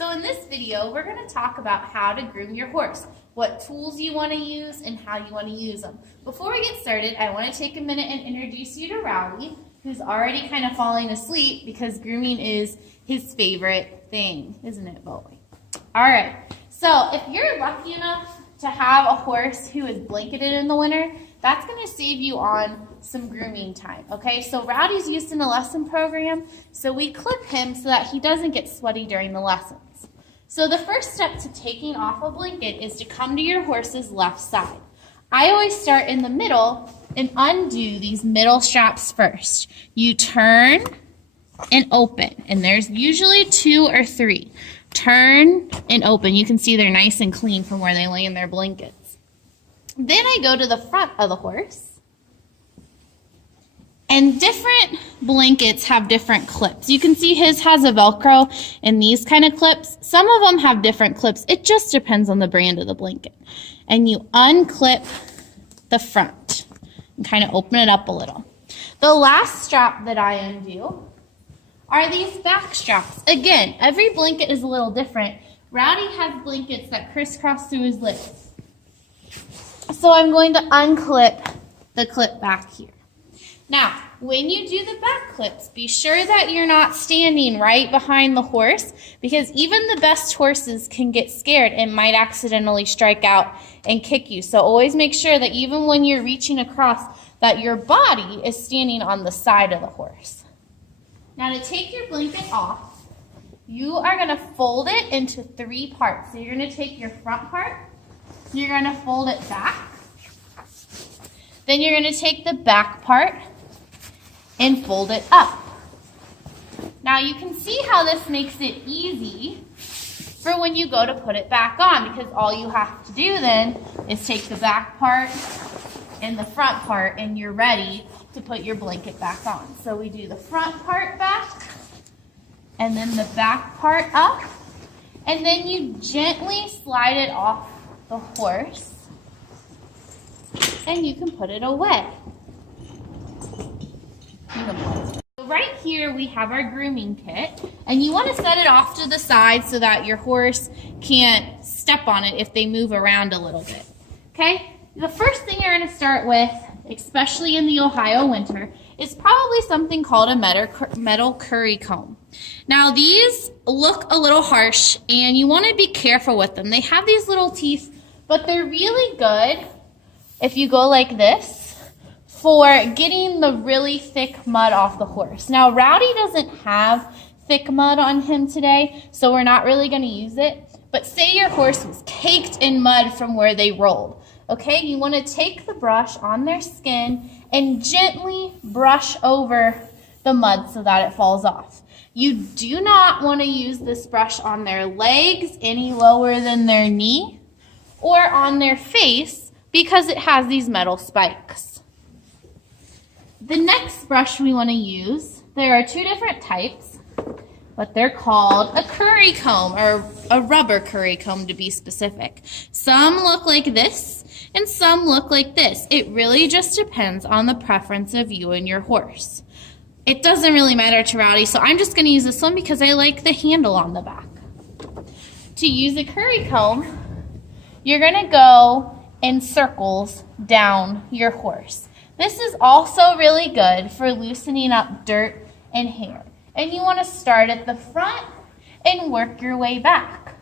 So in this video, we're going to talk about how to groom your horse, what tools you want to use, and how you want to use them. Before we get started, I want to take a minute and introduce you to Rowdy, who's already kind of falling asleep because grooming is his favorite thing, isn't it, Bowie? All right, so if you're lucky enough to have a horse who is blanketed in the winter, that's going to save you on some grooming time, okay? So Rowdy's used in the lesson program, so we clip him so that he doesn't get sweaty during the lessons. So the first step to taking off a blanket is to come to your horse's left side. I always start in the middle and undo these middle straps first. You turn and open, and there's usually 2 or 3. Turn and open. You can see they're nice and clean from where they lay in their blankets. Then I go to the front of the horse. And different blankets have different clips. You can see his has a Velcro and these kind of clips. Some of them have different clips. It just depends on the brand of the blanket. And you unclip the front and kind of open it up a little. The last strap that I undo are these back straps. Again, every blanket is a little different. Rowdy has blankets that crisscross through his legs. So I'm going to unclip the clip back here. Now, when you do the back clips, be sure that you're not standing right behind the horse because even the best horses can get scared and might accidentally strike out and kick you. So always make sure that even when you're reaching across, that your body is standing on the side of the horse. Now to take your blanket off, you are going to fold it into 3 parts. So you're going to take your front part, you're going to fold it back, then you're going to take the back part and fold it up. Now you can see how this makes it easy for when you go to put it back on because all you have to do then is take the back part and the front part and you're ready to put your blanket back on. So we do the front part back and then the back part up and then you gently slide it off the horse and you can put it away. So right here we have our grooming kit and you want to set it off to the side so that your horse can't step on it if they move around a little bit. Okay, the first thing you're going to start with, especially in the Ohio winter, is probably something called a metal curry comb. Now these look a little harsh and you want to be careful with them. They have these little teeth, but they're really good if you go like this for getting the really thick mud off the horse. Now, Rowdy doesn't have thick mud on him today, so we're not really going to use it. But say your horse was caked in mud from where they rolled. Okay, you want to take the brush on their skin and gently brush over the mud so that it falls off. You do not want to use this brush on their legs any lower than their knee or on their face because it has these metal spikes. The next brush we want to use, there are 2 different types, but they're called a curry comb or a rubber curry comb to be specific. Some look like this and some look like this. It really just depends on the preference of you and your horse. It doesn't really matter to Rowdy, so I'm just going to use this one because I like the handle on the back. To use a curry comb, you're going to go in circles down your horse. This is also really good for loosening up dirt and hair. And you want to start at the front and work your way back.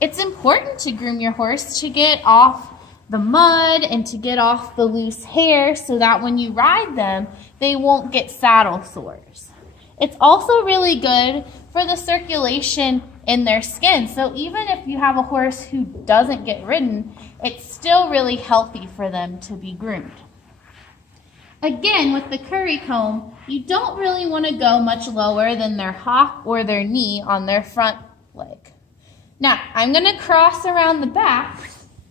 It's important to groom your horse to get off the mud and to get off the loose hair so that when you ride them, they won't get saddle sores. It's also really good for the circulation in their skin. So even if you have a horse who doesn't get ridden, it's still really healthy for them to be groomed. Again, with the curry comb, you don't really want to go much lower than their hock or their knee on their front leg. Now, I'm going to cross around the back.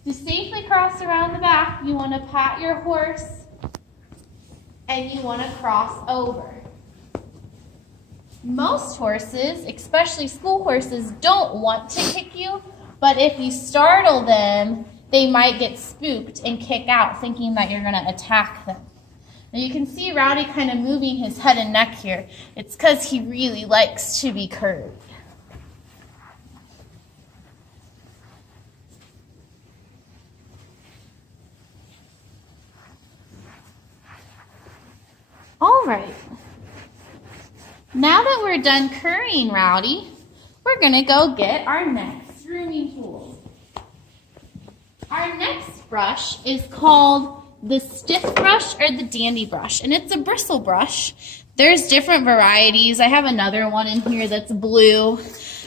To safely cross around the back, you want to pat your horse and you want to cross over. Most horses, especially school horses, don't want to kick you, but if you startle them, they might get spooked and kick out thinking that you're going to attack them. Now you can see Rowdy kind of moving his head and neck here. It's because he really likes to be curved. All right. Now that we're done currying Rowdy, we're gonna go get our next grooming tool. Our next brush is called the stiff brush or the dandy brush, and it's a bristle brush. There's different varieties. I have another one in here that's blue.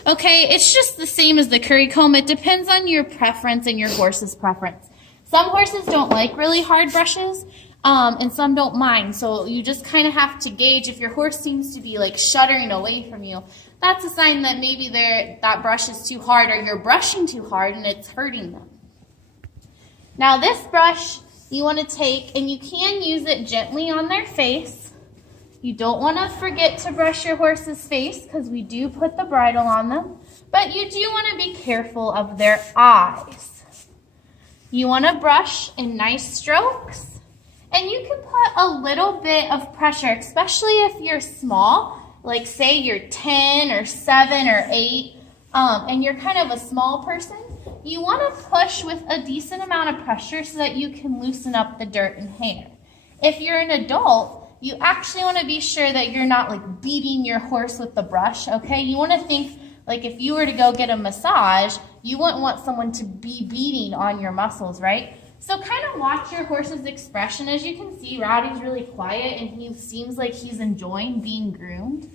Okay, it's just the same as the curry comb. It depends on your preference and your horse's preference. Some horses don't like really hard brushes, and some don't mind. So you just kind of have to gauge. If your horse seems to be like shuddering away from you, that's a sign that maybe that brush is too hard, or you're brushing too hard and it's hurting them. Now this brush you want to take, and you can use it gently on their face. You don't want to forget to brush your horse's face because we do put the bridle on them, but you do want to be careful of their eyes. You want to brush in nice strokes, and you can put a little bit of pressure, especially if you're small, like say you're 10 or 7 or 8, and you're kind of a small person. You want to push with a decent amount of pressure so that you can loosen up the dirt and hair. If you're an adult, you actually want to be sure that you're not like beating your horse with the brush, okay? You want to think like if you were to go get a massage, you wouldn't want someone to be beating on your muscles, right? So kind of watch your horse's expression. As you can see, Rowdy's really quiet and he seems like he's enjoying being groomed.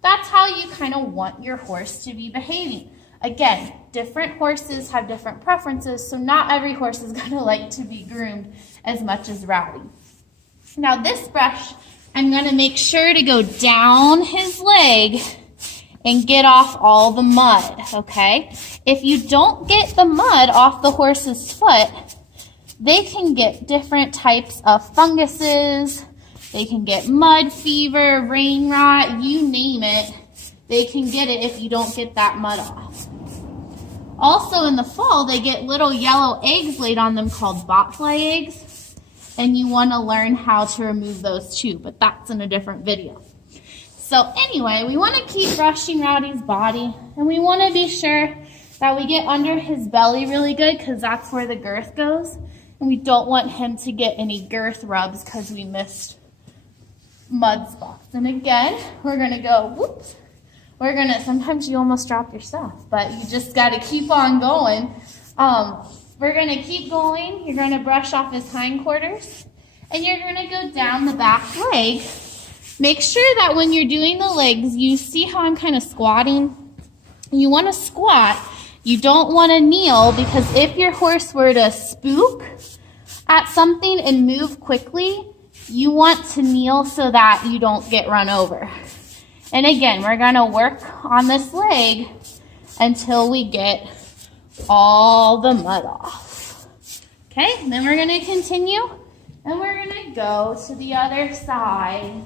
That's how you kind of want your horse to be behaving. Again, different horses have different preferences, so not every horse is going to like to be groomed as much as Rowdy. Now this brush, I'm going to make sure to go down his leg and get off all the mud, okay? If you don't get the mud off the horse's foot, they can get different types of funguses, they can get mud fever, rain rot, you name it. They can get it if you don't get that mud off. Also in the fall, they get little yellow eggs laid on them called botfly eggs, and you want to learn how to remove those too, but that's in a different video. So anyway, we want to keep brushing Rowdy's body, and we want to be sure that we get under his belly really good because that's where the girth goes, and we don't want him to get any girth rubs because we missed mud spots. And again, we're going to go, whoops. Sometimes you almost drop your stuff, but you just got to keep on going. We're going to keep going. You're going to brush off his hindquarters, and you're going to go down the back leg. Make sure that when you're doing the legs, you see how I'm kind of squatting? You want to squat. You don't want to kneel, because if your horse were to spook at something and move quickly, you want to kneel so that you don't get run over. And again, we're going to work on this leg until we get all the mud off. Okay, and then we're going to continue, and we're going to go to the other side.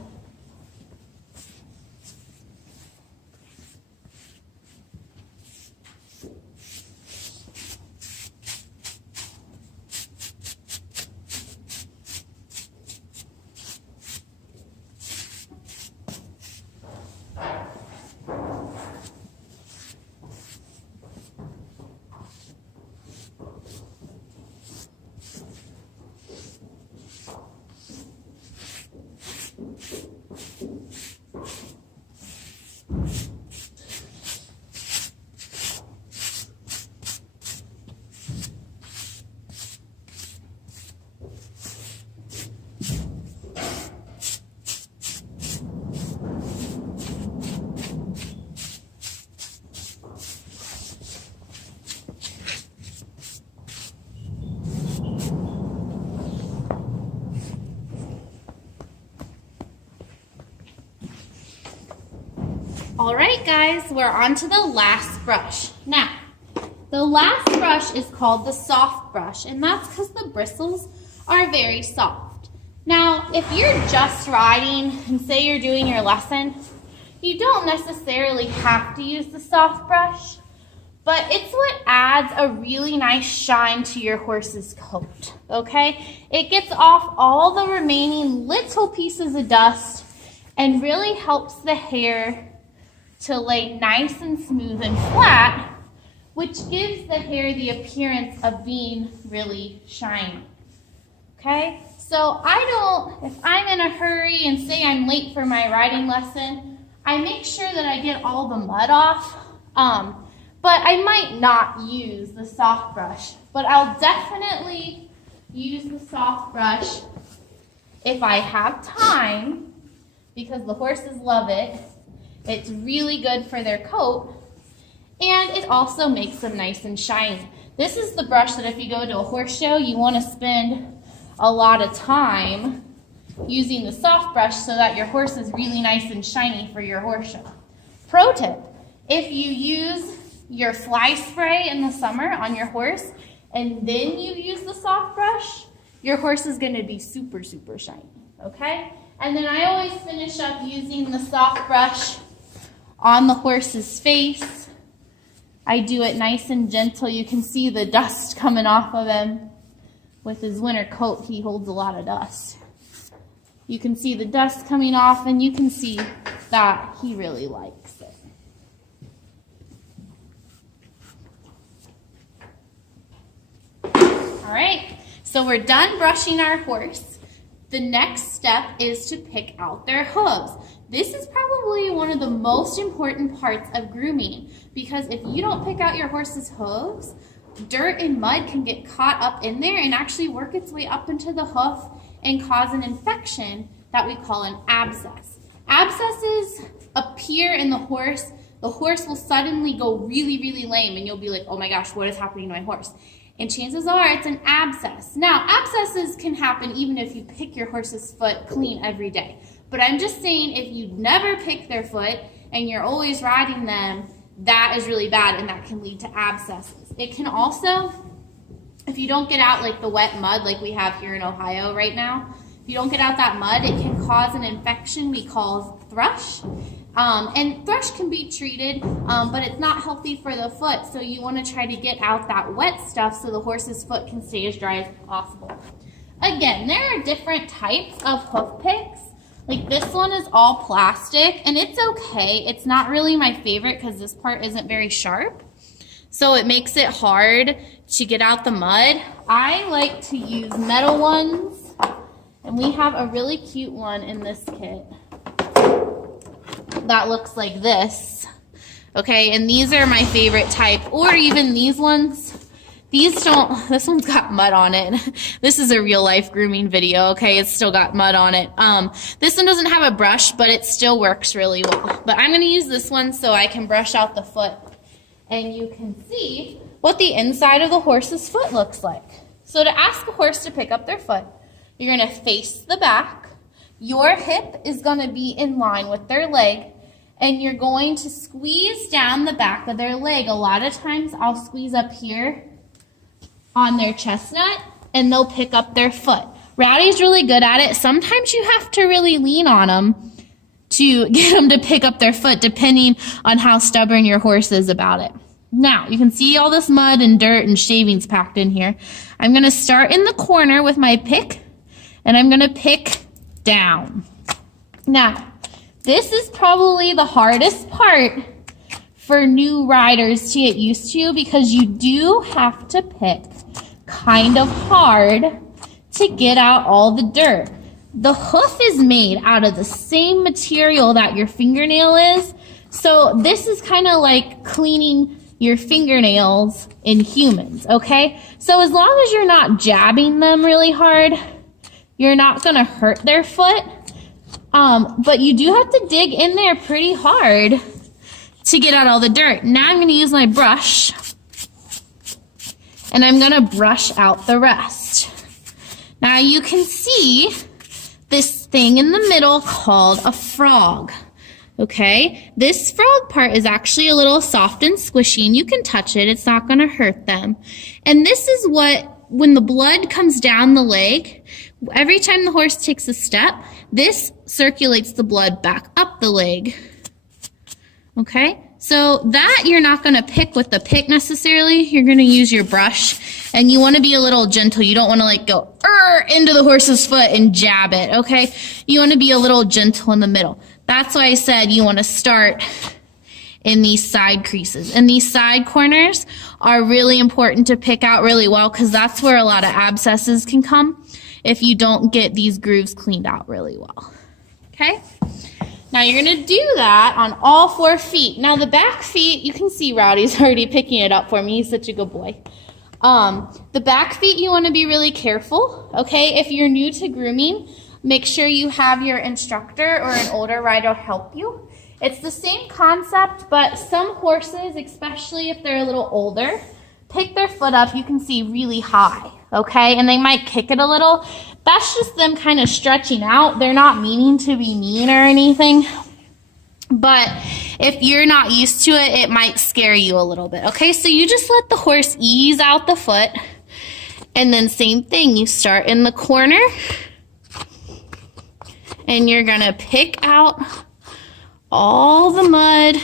All right, guys, we're on to the last brush. Now, the last brush is called the soft brush, and that's because the bristles are very soft. Now, if you're just riding and say you're doing your lesson, you don't necessarily have to use the soft brush, but it's what adds a really nice shine to your horse's coat, okay? It gets off all the remaining little pieces of dust and really helps the hair to lay nice and smooth and flat, which gives the hair the appearance of being really shiny. Okay, So if I'm in a hurry and say I'm late for my riding lesson, I make sure that I get all the mud off. But I might not use the soft brush, but I'll definitely use the soft brush if I have time, because the horses love it. It's really good for their coat, and it also makes them nice and shiny. This is the brush that if you go to a horse show, you want to spend a lot of time using the soft brush so that your horse is really nice and shiny for your horse show. Pro tip, if you use your fly spray in the summer on your horse and then you use the soft brush, your horse is going to be super, super shiny, okay? And then I always finish up using the soft brush on the horse's face. I do it nice and gentle. You can see the dust coming off of him. With his winter coat, he holds a lot of dust. You can see the dust coming off, and you can see that he really likes it. All right, so we're done brushing our horse. The next step is to pick out their hooves. This is probably one of the most important parts of grooming, because if you don't pick out your horse's hooves, dirt and mud can get caught up in there and actually work its way up into the hoof and cause an infection that we call an abscess. Abscesses appear in the horse. The horse will suddenly go really, really lame, and you'll be like, oh my gosh, what is happening to my horse? And chances are it's an abscess. Now, abscesses can happen even if you pick your horse's foot clean every day. But I'm just saying, if you never pick their foot and you're always riding them, that is really bad, and that can lead to abscesses. It can also, if you don't get out like the wet mud like we have here in Ohio right now, if you don't get out that mud, it can cause an infection we call thrush. And thrush can be treated, but it's not healthy for the foot, so you want to try to get out that wet stuff so the horse's foot can stay as dry as possible. Again, there are different types of hoof picks. Like this one is all plastic, and it's okay. It's not really my favorite because this part isn't very sharp, so it makes it hard to get out the mud. I like to use metal ones, and we have a really cute one in this kit that looks like this. Okay, and these are my favorite type, or even these ones. These don't, this one's got mud on it. This is a real life grooming video, okay? It's still got mud on it. This one doesn't have a brush, but it still works really well. But I'm gonna use this one so I can brush out the foot, and you can see what the inside of the horse's foot looks like. So to ask a horse to pick up their foot, you're gonna face the back. Your hip is gonna be in line with their leg, and you're going to squeeze down the back of their leg. A lot of times I'll squeeze up here on their chestnut, and they'll pick up their foot. Rowdy's really good at it. Sometimes you have to really lean on them to get them to pick up their foot, depending on how stubborn your horse is about it. Now, you can see all this mud and dirt and shavings packed in here. I'm gonna start in the corner with my pick, and I'm gonna pick down. Now, this is probably the hardest part for new riders to get used to, because you do have to pick kind of hard to get out all the dirt. The hoof is made out of the same material that your fingernail is, so this is kind of like cleaning your fingernails in humans, okay? So as long as you're not jabbing them really hard, you're not gonna hurt their foot, but you do have to dig in there pretty hard to get out all the dirt. Now I'm gonna use my brush, and I'm gonna brush out the rest. Now you can see this thing in the middle called a frog, okay? This frog part is actually a little soft and squishy, and you can touch it, it's not gonna hurt them. And this is what, when the blood comes down the leg, every time the horse takes a step, this circulates the blood back up the leg. Okay, so that you're not going to pick with the pick necessarily. You're going to use your brush, and you want to be a little gentle. You don't want to like go into the horse's foot and jab it, okay? You want to be a little gentle in the middle. That's why I said you want to start in these side creases. And these side corners are really important to pick out really well, because that's where a lot of abscesses can come. if you don't get these grooves cleaned out really well. Okay? Now you're gonna do that on all 4 feet. Now the back feet, you can see Rowdy's already picking it up for me. He's such a good boy. The back feet, you wanna be really careful, okay? If you're new to grooming, make sure you have your instructor or an older rider help you. It's the same concept, but some horses, especially if they're a little older, pick their foot up, you can see really high, okay? And they might kick it a little. That's just them kind of stretching out. They're not meaning to be mean or anything. But if you're not used to it, it might scare you a little bit, okay? So you just let the horse ease out the foot. And then same thing, you start in the corner. And you're gonna pick out all the mud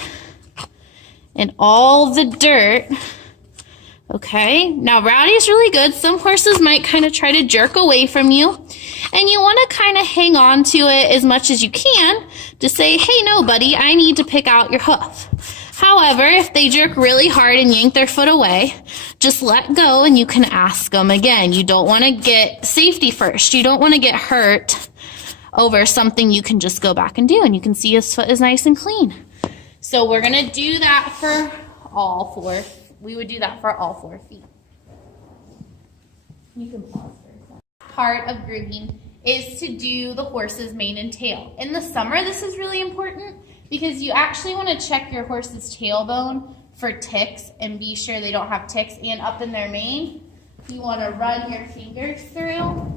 and all the dirt. Okay, now Rowdy's really good. Some horses might kind of try to jerk away from you, and you want to kind of hang on to it as much as you can to say, hey, no, buddy, I need to pick out your hoof. However, if they jerk really hard and yank their foot away, just let go and you can ask them again. You don't want to get safety first. You don't want to get hurt over something you can just go back and do, and you can see his foot is nice and clean. So we're going to do that for all 4. We would do that for all 4 feet. You can pause for a second. Part of grooming is to do the horse's mane and tail. In the summer, this is really important because you actually want to check your horse's tailbone for ticks and be sure they don't have ticks. And up in their mane, you want to run your fingers through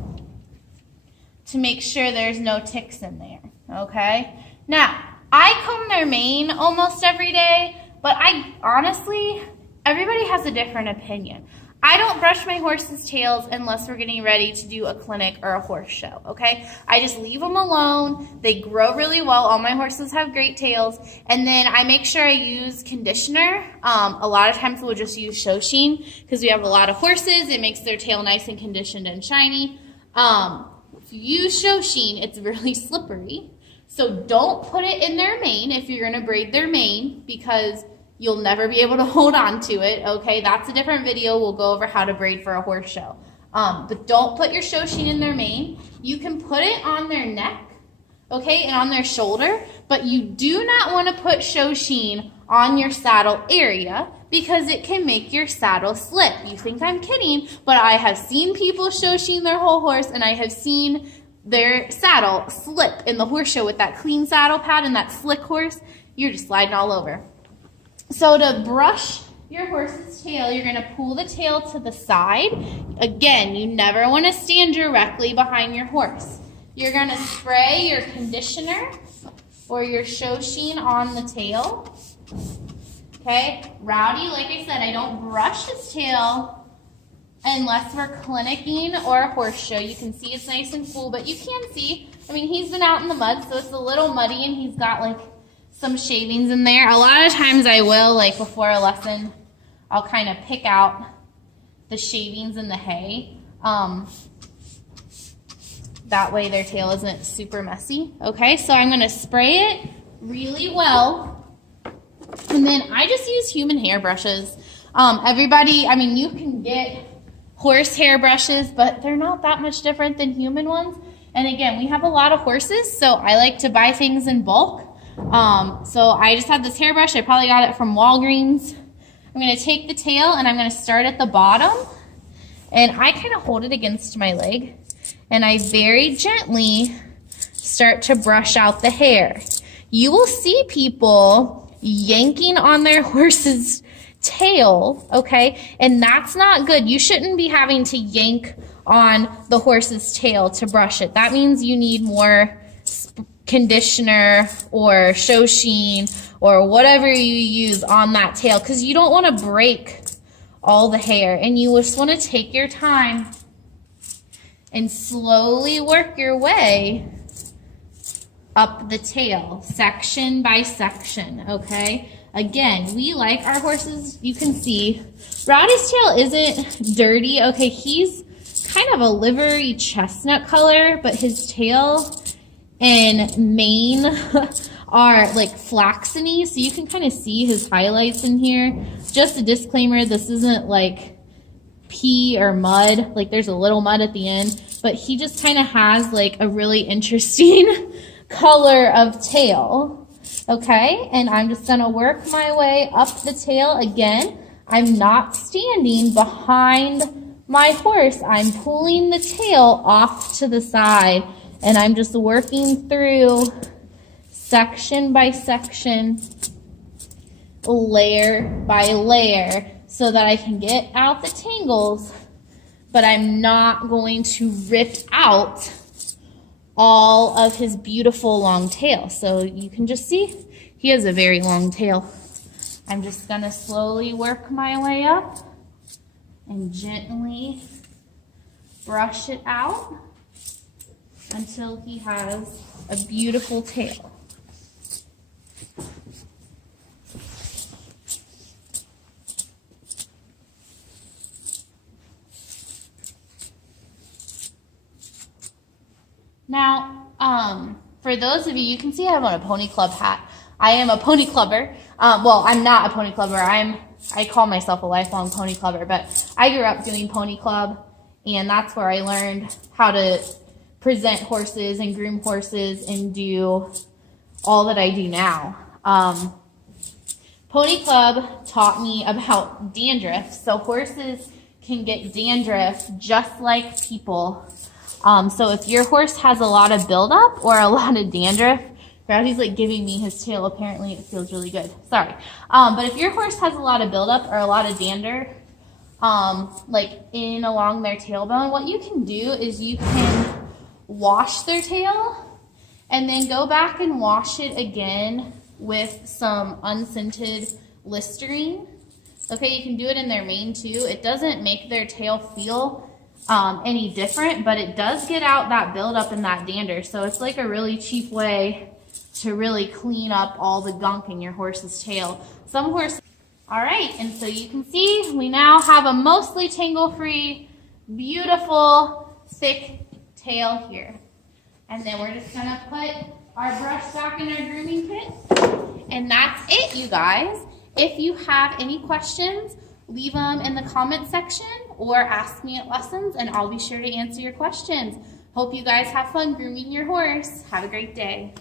to make sure there's no ticks in there, okay? Now, I comb their mane almost every day, but I honestly, everybody has a different opinion. I don't brush my horse's tails unless we're getting ready to do a clinic or a horse show, okay? I just leave them alone. They grow really well. All my horses have great tails. And then I make sure I use conditioner. A lot of times we'll just use show sheen because we have a lot of horses. It makes their tail nice and conditioned and shiny. If you use show sheen, it's really slippery. So don't put it in their mane if you're gonna braid their mane because you'll never be able to hold on to it, okay? That's a different video. We'll go over how to braid for a horse show. But don't put your show sheen in their mane. You can put it on their neck, okay, and on their shoulder, but you do not want to put show sheen on your saddle area because it can make your saddle slip. You think I'm kidding, but I have seen people show sheen their whole horse, and I have seen their saddle slip in the horse show with that clean saddle pad and that slick horse. You're just sliding all over. So to brush your horse's tail, you're going to pull the tail to the side. Again, you never want to stand directly behind your horse. You're going to spray your conditioner or your show sheen on the tail. Okay, Rowdy, like I said, I don't brush his tail unless we're clinicking or a horse show. You can see it's nice and cool, but you can see, I mean, he's been out in the mud, so it's a little muddy, and he's got like some shavings in there. A lot of times I will, like before a lesson, I'll kind of pick out the shavings in the hay. That way their tail isn't super messy. Okay, so I'm gonna spray it really well. And then I just use human hair brushes. Everybody, I mean, you can get horse hair brushes, but they're not that much different than human ones. And again, we have a lot of horses, so I like to buy things in bulk. So I just have this hairbrush. I probably got it from Walgreens. I'm going to take the tail and I'm going to start at the bottom, and I kind of hold it against my leg, and I very gently start to brush out the hair. You will see people yanking on their horse's tail, okay? And that's not good. You shouldn't be having to yank on the horse's tail to brush it. That means you need more conditioner or show sheen or whatever you use on that tail, because you don't want to break all the hair, and you just want to take your time and slowly work your way up the tail, section by section, okay? Again, we like our horses, you can see, Rowdy's tail isn't dirty, okay? He's kind of a livery chestnut color, but his tail and mane are like flaxeny, so you can kind of see his highlights in here. Just a disclaimer, this isn't like pee or mud, like there's a little mud at the end. but he just kind of has like a really interesting color of tail. Okay, and I'm just gonna work my way up the tail. Again, I'm not standing behind my horse. I'm pulling the tail off to the side, and I'm just working through section by section, layer by layer, so that I can get out the tangles, but I'm not going to rip out all of his beautiful long tail. So you can just see he has a very long tail. I'm just gonna slowly work my way up and gently brush it out until he has a beautiful tail. Now, for those of you, you can see I have on a pony club hat. I am a pony clubber. Well, I'm not a pony clubber. I call myself a lifelong pony clubber, but I grew up doing pony club, and that's where I learned how to present horses and groom horses and do all that I do now. Pony club taught me about dandruff. So horses can get dandruff just like people. So if your horse has a lot of buildup or a lot of dandruff, Rowdy's like giving me his tail. Apparently it feels really good. Sorry. But if your horse has a lot of buildup or a lot of dander, like in along their tailbone, what you can do is you can wash their tail and then go back and wash it again with some unscented Listerine. Okay, you can do it in their mane too. It doesn't make their tail feel any different, but it does get out that buildup and that dander. So it's like a really cheap way to really clean up all the gunk in your horse's tail. Some horses, all right, and so you can see we now have a mostly tangle-free, beautiful, thick tail here. And then we're just gonna put our brush back in our grooming kit. And that's it, you guys. If you have any questions, leave them in the comment section or ask me at lessons, and I'll be sure to answer your questions. Hope you guys have fun grooming your horse. Have a great day.